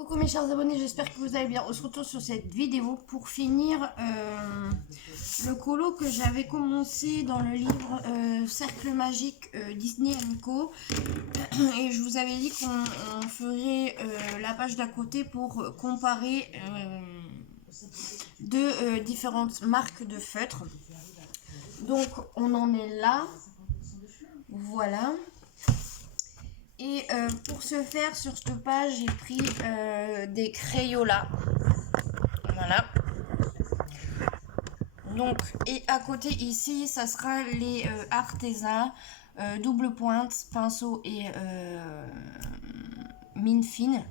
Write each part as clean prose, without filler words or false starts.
Coucou mes chers abonnés, j'espère que vous allez bien. On se retrouve sur cette vidéo pour finir le colo que j'avais commencé dans le livre Cercle Magique Disney & Co. Et je vous avais dit qu'on ferait la page d'à côté pour comparer deux différentes marques de feutres. Donc on en est là. Voilà. Et pour ce faire, sur cette page, j'ai pris des Crayolas. Voilà. Donc, et à côté ici, ça sera les Arteza, double pointe, pinceau et mine fine.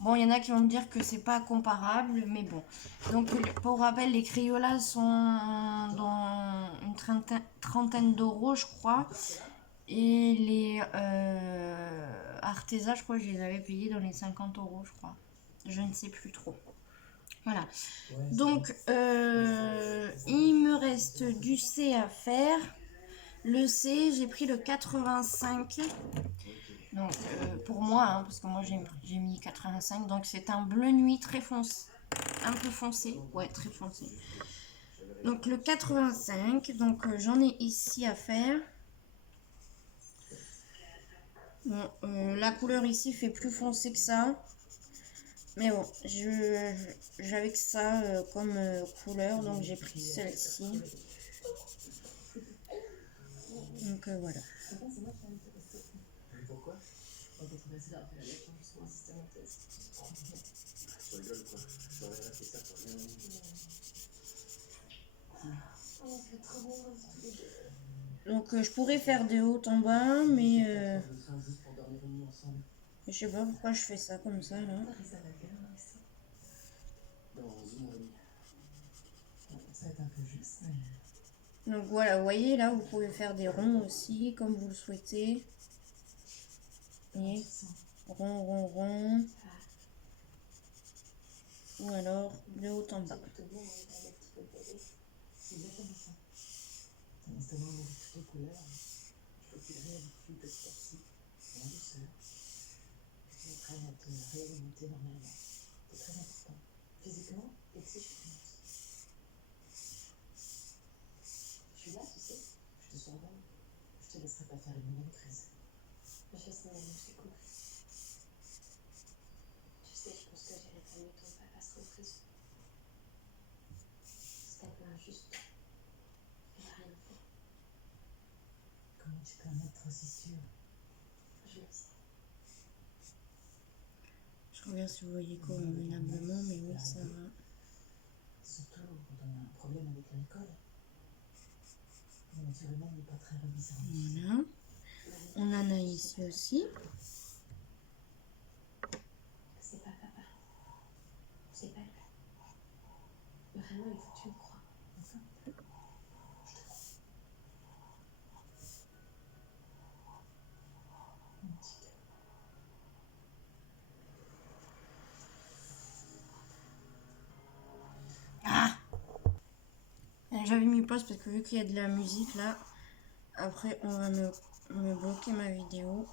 Bon, il y en a qui vont me dire que c'est pas comparable, mais bon. Donc, pour rappel, les Crayolas sont dans une trentaine d'euros, je crois. Et les Arteza, je crois que je les avais payés dans les 50 euros, je crois. Je ne sais plus trop. Voilà. Donc, il me reste du C à faire. Le C, j'ai pris le 85. Donc, pour moi, hein, parce que moi j'ai mis 85. Donc, c'est un bleu nuit très foncé. Un peu foncé. Ouais, très foncé. Donc, le 85. Donc, j'en ai ici à faire. Bon, la couleur ici fait plus foncé que ça. Mais bon, j'avais que ça comme couleur, donc j'ai pris celle-ci. Donc voilà. Donc je pourrais faire de haut en bas, mais je sais pas pourquoi je fais ça comme ça là. Donc voilà, vous voyez là, vous pouvez faire des ronds aussi, comme vous le souhaitez. Voyez, rond, rond, rond. Ou alors de haut en bas. Je regarde si vous voyez convenablement, mais oui, ça va. Surtout quand on a un problème avec l'alcool. Naturellement, n'est pas très remisant. Voilà. On en a ici aussi. C'est pas papa. C'est pas lui. Vraiment, il faut que tu me crois. D'accord ? Je te crois. Mon petit cœur. Ah! J'avais mis pause parce que vu qu'il y a de la musique là, après on va me bloquer ma vidéo.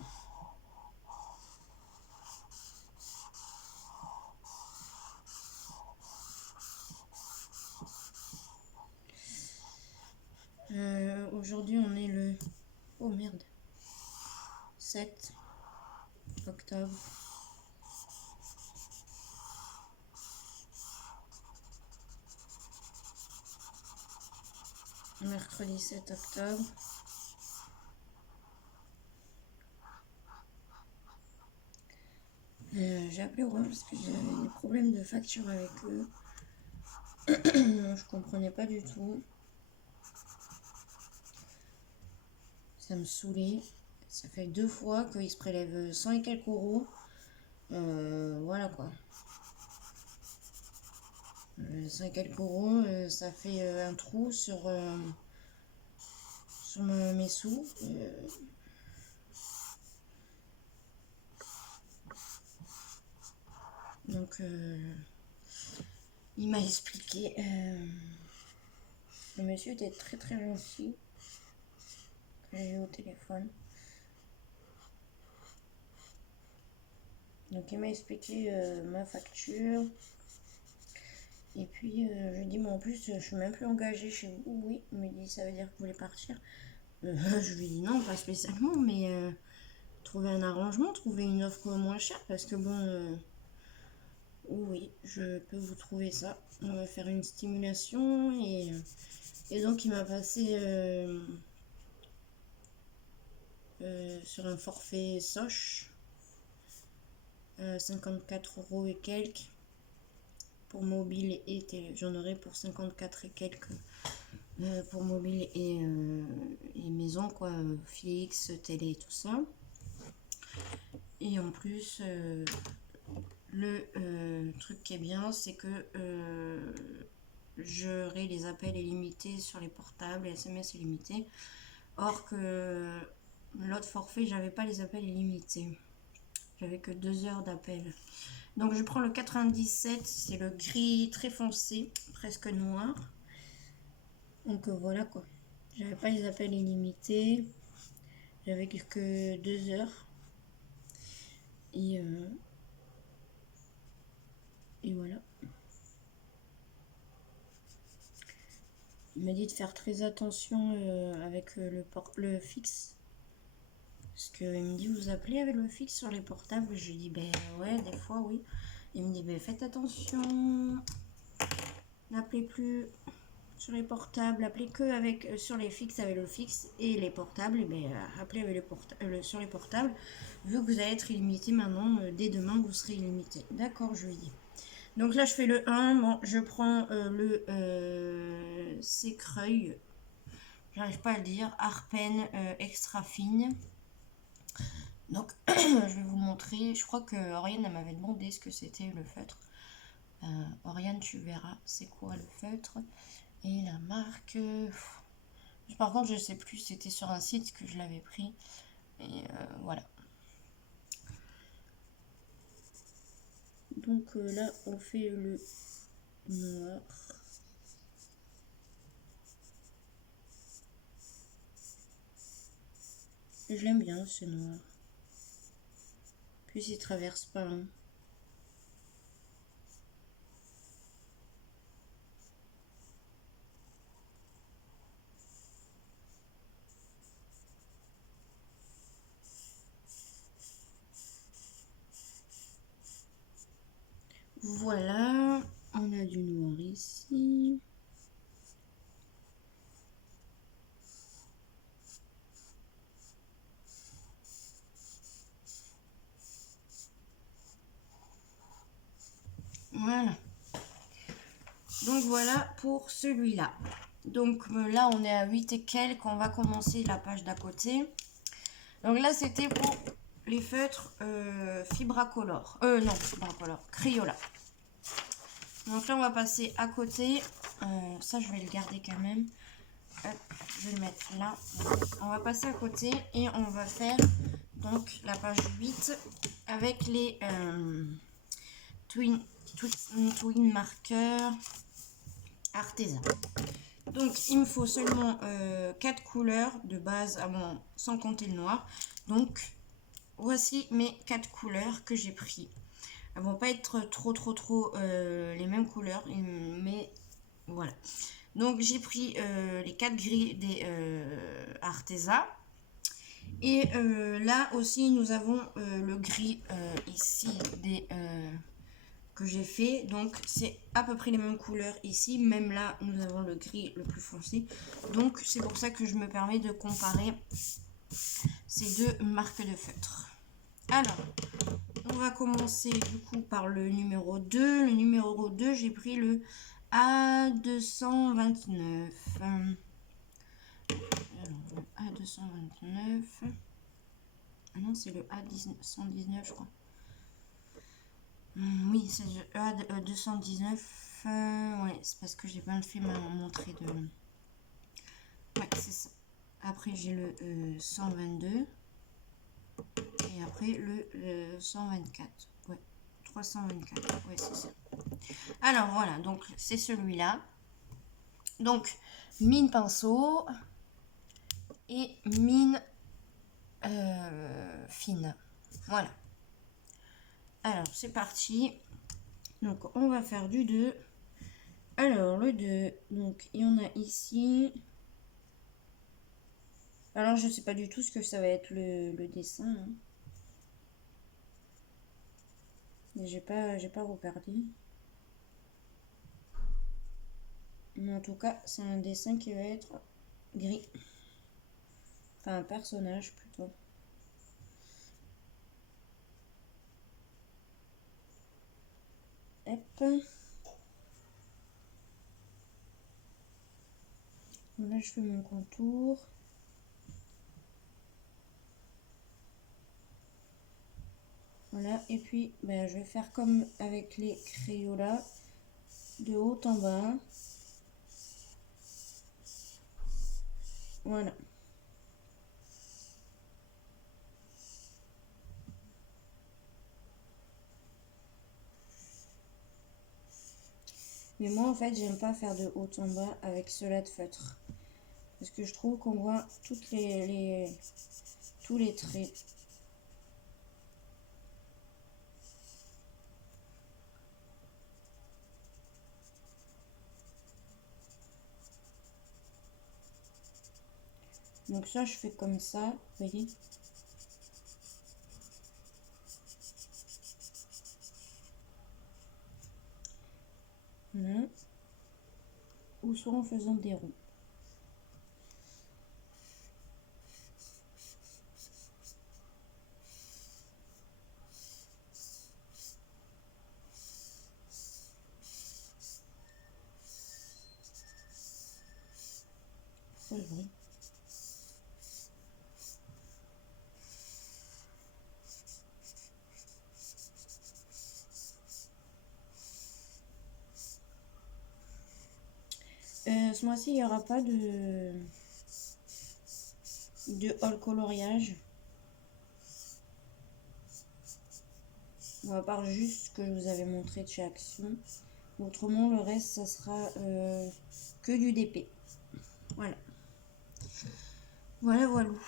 Aujourd'hui on est le... Oh merde. 7 octobre. Mercredi 7 octobre. J'ai appelé Orange parce que j'avais des problèmes de facture avec eux. Je comprenais pas du tout. Ça me saoulait. Ça fait 2 fois qu'ils se prélèvent 100 et quelques euros. Voilà quoi. 100 et quelques euros, ça fait un trou sur mes sous. Donc, il m'a expliqué. Le monsieur était très très gentil. Que j'ai eu au téléphone. Donc il m'a expliqué ma facture. Et puis je lui dis, mais en plus je suis même plus engagée chez vous. Oui, il me dit, ça veut dire que vous voulez partir. Je lui dis non, pas spécialement, mais trouver un arrangement, trouver une offre moins chère, parce que bon, oui, je peux vous trouver ça. On va faire une stimulation et donc il m'a passé sur un forfait Soch, 54 € et quelques pour mobile et télé. J'en aurai pour 54 et quelques pour mobile et maison, quoi, fixe, télé, tout ça. Et en plus, le truc qui est bien, c'est que j'aurai les appels illimités sur les portables, les SMS illimités. Or que l'autre forfait, j'avais pas les appels illimités. J'avais que 2 heures d'appel. Donc je prends le 97, c'est le gris très foncé, presque noir. Donc voilà quoi. J'avais pas les appels illimités. J'avais que 2 heures. Et voilà. Il m'a dit de faire très attention avec le fixe. Parce qu'il me dit, vous appelez avec le fixe sur les portables. Je lui dis, ben ouais, des fois oui. Il me dit, ben faites attention. N'appelez plus sur les portables. Appelez que avec, sur les fixes avec le fixe. Et les portables, et ben, appelez avec sur les portables. Vu que vous allez être illimité maintenant, dès demain, vous serez illimité. D'accord, je lui dis. Donc là, je fais le 1. Bon, je prends le Sécreuil. J'arrive pas à le dire. Arpen extra fine. Donc, je vais vous montrer. Je crois que Oriane m'avait demandé ce que c'était le feutre. Oriane, tu verras c'est quoi le feutre. Et la marque... Par contre, je sais plus. C'était sur un site que je l'avais pris. Et voilà. Donc là, on fait le noir. Je l'aime bien, ce noir. Puis il traverse pas. Hein. Voilà, on a du noir ici. Voilà. Donc voilà pour celui-là. Donc là on est à 8 et quelques. On va commencer la page d'à côté. Donc là c'était pour les feutres Fibracolor. Non, Fibracolor, Crayola. Donc là on va passer à côté. Ça je vais le garder quand même. Hop, je vais le mettre là. On va passer à côté et on va faire donc la page 8 avec les twin marqueurs artisan. Donc il me faut seulement 4 couleurs de base, sans compter le noir. Donc voici mes 4 couleurs que j'ai pris. Elles vont pas être trop les mêmes couleurs, mais voilà. Donc j'ai pris les 4 gris des Arteza. Et là aussi nous avons le gris ici des que j'ai fait. Donc c'est à peu près les mêmes couleurs ici. Même là nous avons le gris le plus foncé. Donc c'est pour ça que je me permets de comparer ces deux marques de feutre. Alors on va commencer du coup par le numéro 2. Le numéro 2 j'ai pris le A229. Alors, le A229. Ah non, c'est le A119, je crois. Oui, c'est le A219. Ouais, c'est parce que j'ai pas fait ma montrée de... Ouais, c'est ça. Après, j'ai le 122. Et après, le 124. Ouais, 324. Ouais, c'est ça. Alors, voilà. Donc, c'est celui-là. Donc, mine pinceau et mine fine. Voilà. Alors, c'est parti. Donc, on va faire du 2. Alors, le 2, donc, il y en a ici. Alors, je sais pas du tout ce que ça va être le dessin. Hein. J'ai pas regardé. Mais en tout cas, c'est un dessin qui va être gris. Enfin, un personnage plutôt. Hop. Là, je fais mon contour. Voilà, et puis ben, je vais faire comme avec les Crayolas, de haut en bas. Voilà. Mais moi, en fait, j'aime pas faire de haut en bas avec cela de feutre. Parce que je trouve qu'on voit tous les traits. Donc ça, je fais comme ça, vous voyez. Voilà. Ou soit en faisant des ronds. Ça, je vois. Ce mois-ci, il n'y aura pas de haut coloriage. Bon, à part juste ce que je vous avais montré de chez Action. Autrement, le reste, ça sera que du DP. Voilà. Voilà, voilà. Voilà.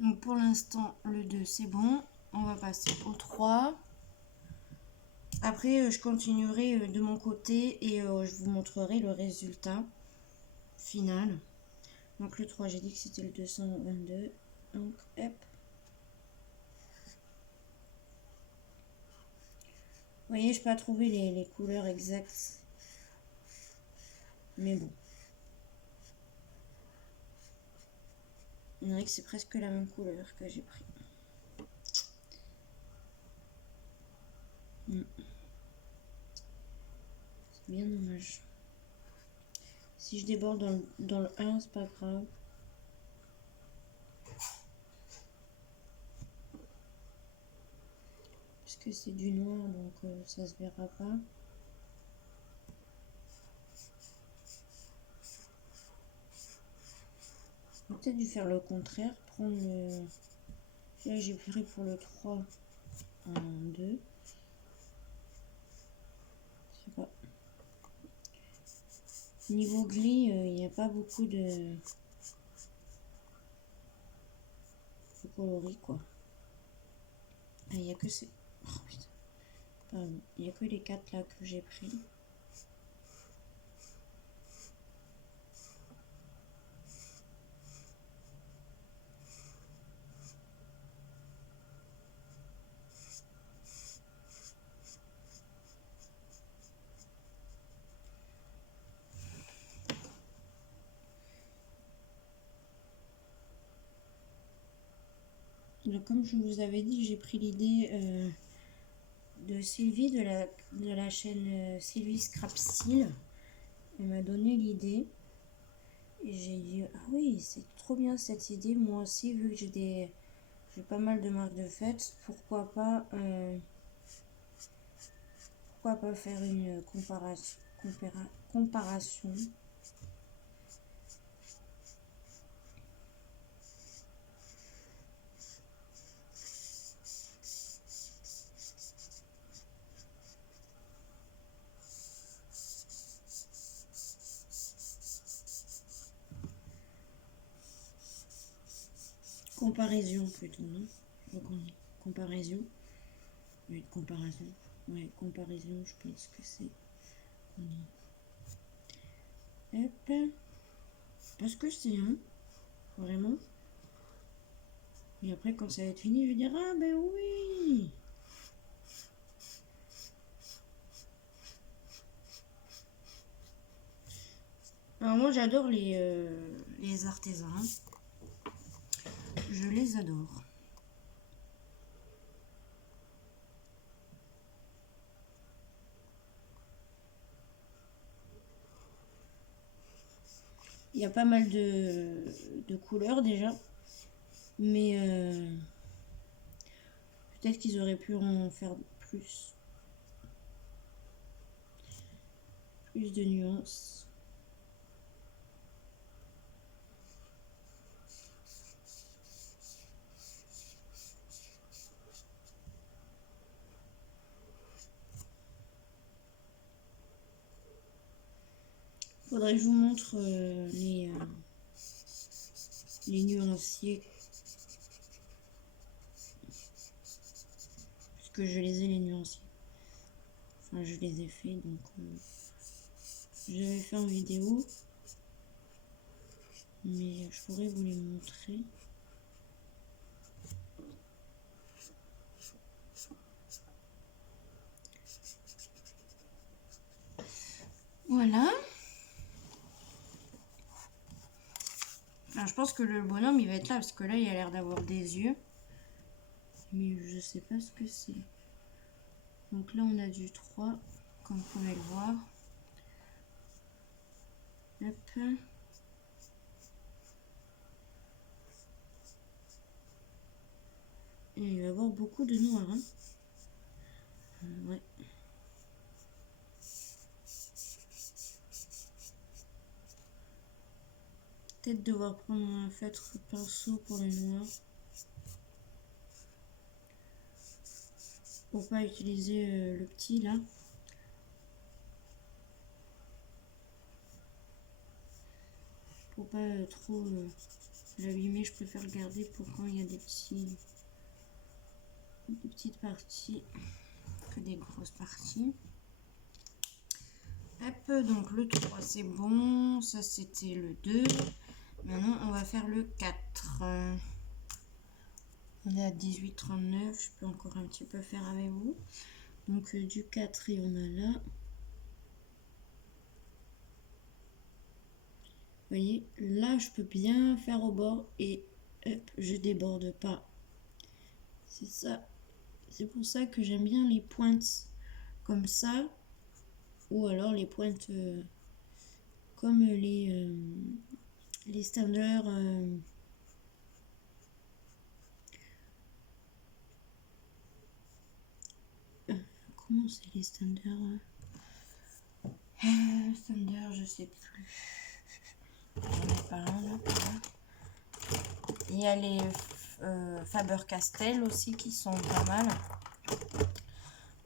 Donc pour l'instant, le 2, c'est bon. On va passer au 3. Après, je continuerai de mon côté et je vous montrerai le résultat final. Donc le 3, j'ai dit que c'était le 222. Donc, hop. Vous voyez, je n'ai pas trouvé les couleurs exactes. Mais bon. On dirait que c'est presque la même couleur que j'ai pris. C'est bien dommage. Si je déborde dans le 1, c'est pas grave. Puisque c'est du noir, donc ça se verra pas. J'aurais peut-être dû faire le contraire. Prendre le... Là, j'ai pris pour le 3 en 2. Je sais pas. Niveau gris, il n'y a pas beaucoup de coloris, quoi. Il n'y a que ces... Oh, putain. Pardon. Il n'y a que les 4 là que j'ai pris. comme je vous avais dit, j'ai pris l'idée de Sylvie de la chaîne Sylvie Scrapsil. Elle m'a donné l'idée. Et j'ai dit, ah oui, c'est trop bien cette idée. Moi aussi, vu que j'ai pas mal de marques de fêtes, pourquoi pas faire une comparaison. Comparaison plutôt, non? Je crois qu'on dit comparaison. Oui, comparaison. Ouais, comparaison, je pense que c'est. Hop. Parce que c'est un. Vraiment. Et après, quand ça va être fini, je vais dire, ah ben oui. Alors moi, j'adore les artisans. Je les adore. Il y a pas mal de couleurs déjà. Mais peut-être qu'ils auraient pu en faire plus. Plus de nuances. Faudrait que je vous montre les nuanciers. Parce que je les ai les nuanciers. Enfin, je les ai fait, donc j'avais fait en vidéo. Mais je pourrais vous les montrer. Voilà. Alors, je pense que le bonhomme il va être là parce que là il a l'air d'avoir des yeux. Mais je sais pas ce que c'est. Donc là on a du 3 comme vous pouvez le voir. Hop. Et il va y avoir beaucoup de noir. Hein. Ouais. Peut-être devoir prendre un feutre pinceau pour le noir. Pour pas utiliser le petit là. Pour pas trop l'abîmer, je préfère le garder pour quand il y a des petites parties que des grosses parties. Hop, donc le 3 c'est bon, ça c'était le 2. Maintenant on va faire le 4. On est à 18,39, je peux encore un petit peu faire avec vous. Donc du 4 et on a là. Vous voyez, là je peux bien faire au bord et hop, je déborde pas. C'est ça. C'est pour ça que j'aime bien les pointes comme ça. Ou alors les pointes comme les standards. Comment c'est les standards standard, je sais plus. J'en ai pas un là. Il y a les Faber-Castell aussi qui sont pas mal.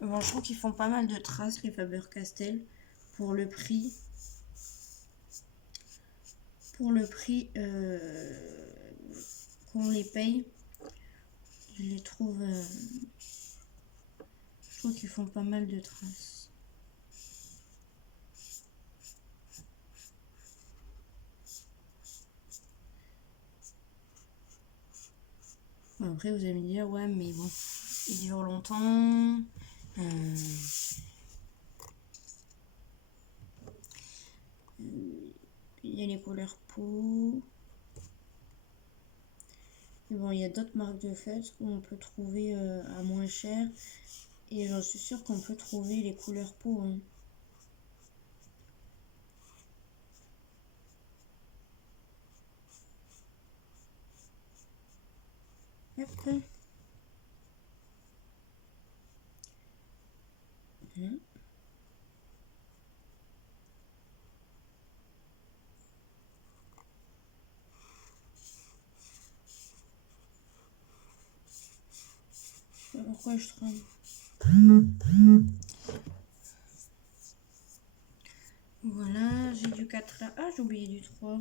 Bon, je trouve qu'ils font pas mal de traces les Faber-Castell pour le prix. Pour le prix qu'on les paye, je les trouve. Je trouve qu'ils font pas mal de traces. Bon, après, vous allez me dire, ouais, mais bon, ils durent longtemps. Il y a les couleurs peau. Mais bon, il y a d'autres marques de feutres où on peut trouver à moins cher. Et j'en suis sûre qu'on peut trouver les couleurs peau. Hein. Hop. Voilà. Pourquoi je tremble? Voilà, j'ai du 4 là. Ah, j'ai oublié du 3.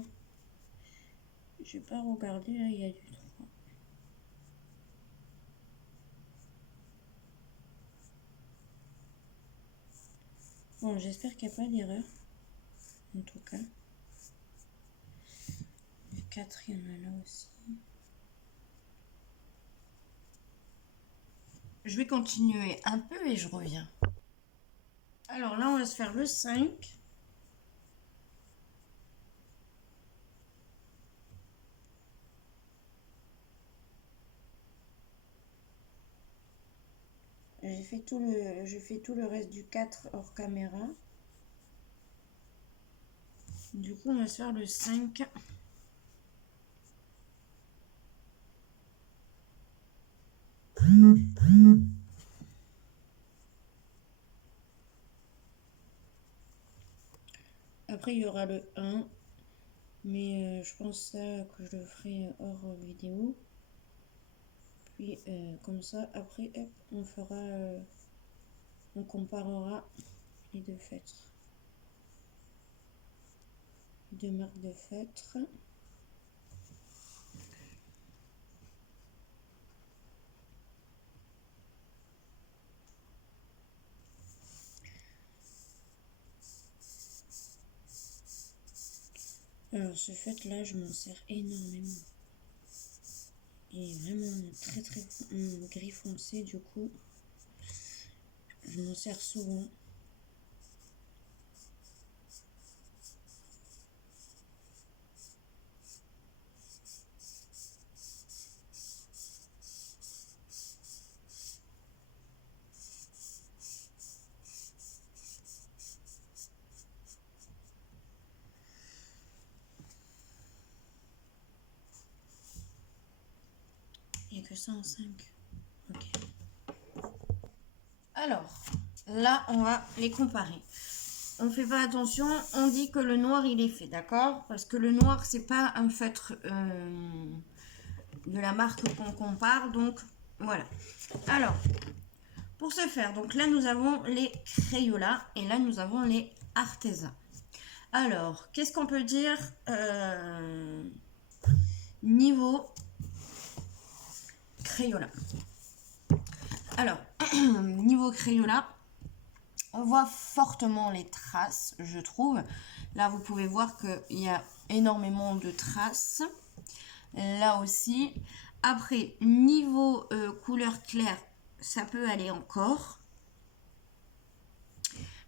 Je vais pas regarder, là, il y a du 3. Bon, j'espère qu'il n'y a pas d'erreur. En tout cas. Le 4, il y en a là aussi. Je vais continuer un peu et je reviens. Alors là, on va se faire le 5. Je fais tout le reste du 4 hors caméra. Du coup, on va se faire le 5. Après, il y aura le 1. Mais je pense ça que je le ferai hors vidéo. Puis comme ça, après, hop, on fera... on comparera les deux feutres. Deux marques de feutres. Alors ce feutre là, je m'en sers énormément. Il est vraiment très très gris foncé, du coup je m'en sers souvent. Il n'y a que ça en 5. Ok. Alors, là, on va les comparer. On fait pas attention, on dit que le noir, il est fait, d'accord? Parce que le noir, c'est pas un feutre de la marque qu'on compare, donc voilà. Alors, pour ce faire, donc là, nous avons les Crayola et là, nous avons les Arteza. Alors, qu'est-ce qu'on peut dire niveau Crayola? Alors, niveau Crayola, on voit fortement les traces, je trouve. Là, vous pouvez voir qu'il y a énormément de traces. Là aussi. Après, niveau couleur claire, ça peut aller encore.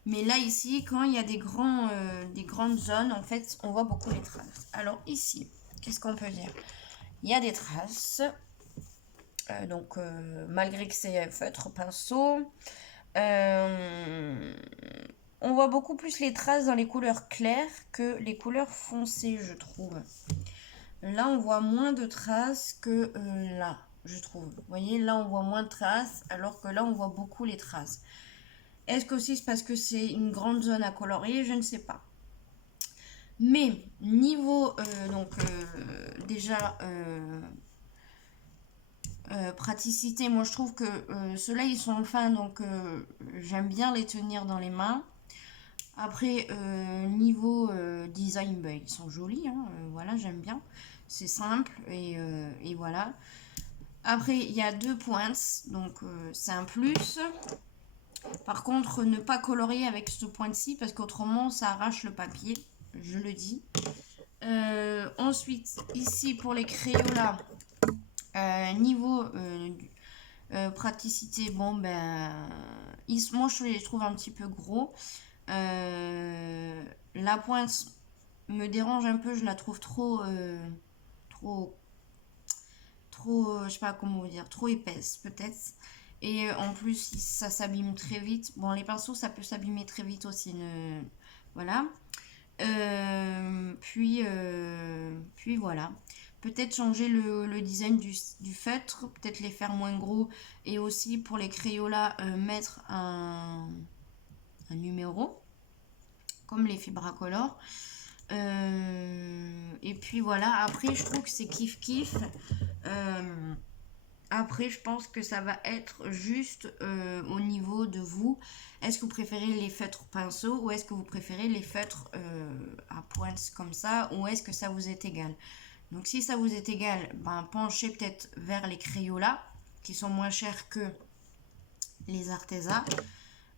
Mais là, ici, quand il y a des grandes zones, en fait, on voit beaucoup les traces. Alors ici, qu'est-ce qu'on peut dire? Il y a des traces. Donc, malgré que c'est feutre pinceau, on voit beaucoup plus les traces dans les couleurs claires que les couleurs foncées, je trouve. Là, on voit moins de traces que là, je trouve. Vous voyez, là, on voit moins de traces, alors que là, on voit beaucoup les traces. Est-ce que aussi c'est parce que c'est une grande zone à colorier? Je ne sais pas. Mais niveau, déjà, praticité, moi je trouve que ceux-là ils sont fins, donc j'aime bien les tenir dans les mains. Après, niveau design, bah, ils sont jolis, hein, voilà, j'aime bien. C'est simple et voilà. Après, il y a 2 pointes, donc c'est un plus. Par contre, ne pas colorier avec ce point-ci parce qu'autrement, ça arrache le papier, je le dis. Ensuite, ici pour les Crayola, niveau praticité, bon ben, moi je les trouve un petit peu gros. La pointe me dérange un peu, je la trouve trop trop, je sais pas comment vous dire, trop épaisse peut-être. Et en plus, ça s'abîme très vite. Bon, les pinceaux, ça peut s'abîmer très vite aussi. Voilà. Puis voilà. Peut-être changer le design du feutre, peut-être les faire moins gros. Et aussi pour les Crayolas, mettre un numéro, comme les Fibracolor. Et puis voilà, après je trouve que c'est kiff kiff. Après je pense que ça va être juste au niveau de vous. Est-ce que vous préférez les feutres pinceaux ou est-ce que vous préférez les feutres à pointe comme ça, ou est-ce que ça vous est égal? Donc si ça vous est égal, ben, penchez peut-être vers les Crayolas qui sont moins chers que les Arteza.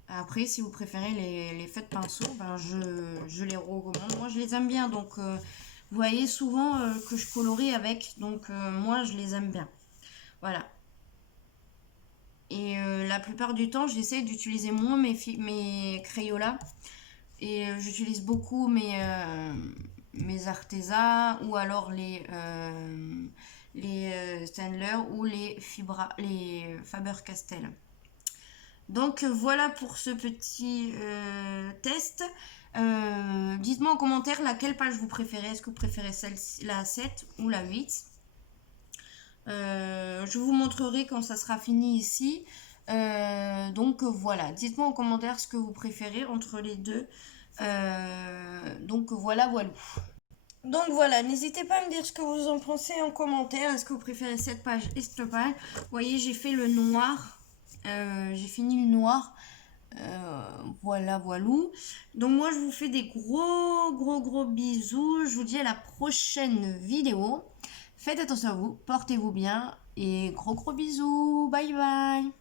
Après, si vous préférez les feutres pinceaux, ben je les recommande. Moi, je les aime bien. Donc, vous voyez souvent que je colorie avec. Donc, moi, je les aime bien. Voilà. Et la plupart du temps, j'essaie d'utiliser moins mes Crayolas. Et j'utilise beaucoup mes Arteza ou alors les Staedtler ou les Faber-Castell. Donc voilà pour ce petit test. Dites-moi en commentaire laquelle page vous préférez. Est-ce que vous préférez la 7 ou la 8? Je vous montrerai quand ça sera fini ici. Donc voilà, dites-moi en commentaire ce que vous préférez entre les deux. Donc voilà. Donc voilà, n'hésitez pas à me dire ce que vous en pensez en commentaire. Est-ce que vous préférez cette page et cette page? Vous voyez, j'ai fait le noir. J'ai fini le noir. Voilà. Donc moi, je vous fais des gros bisous. Je vous dis à la prochaine vidéo. Faites attention à vous, portez-vous bien et gros bisous. Bye bye.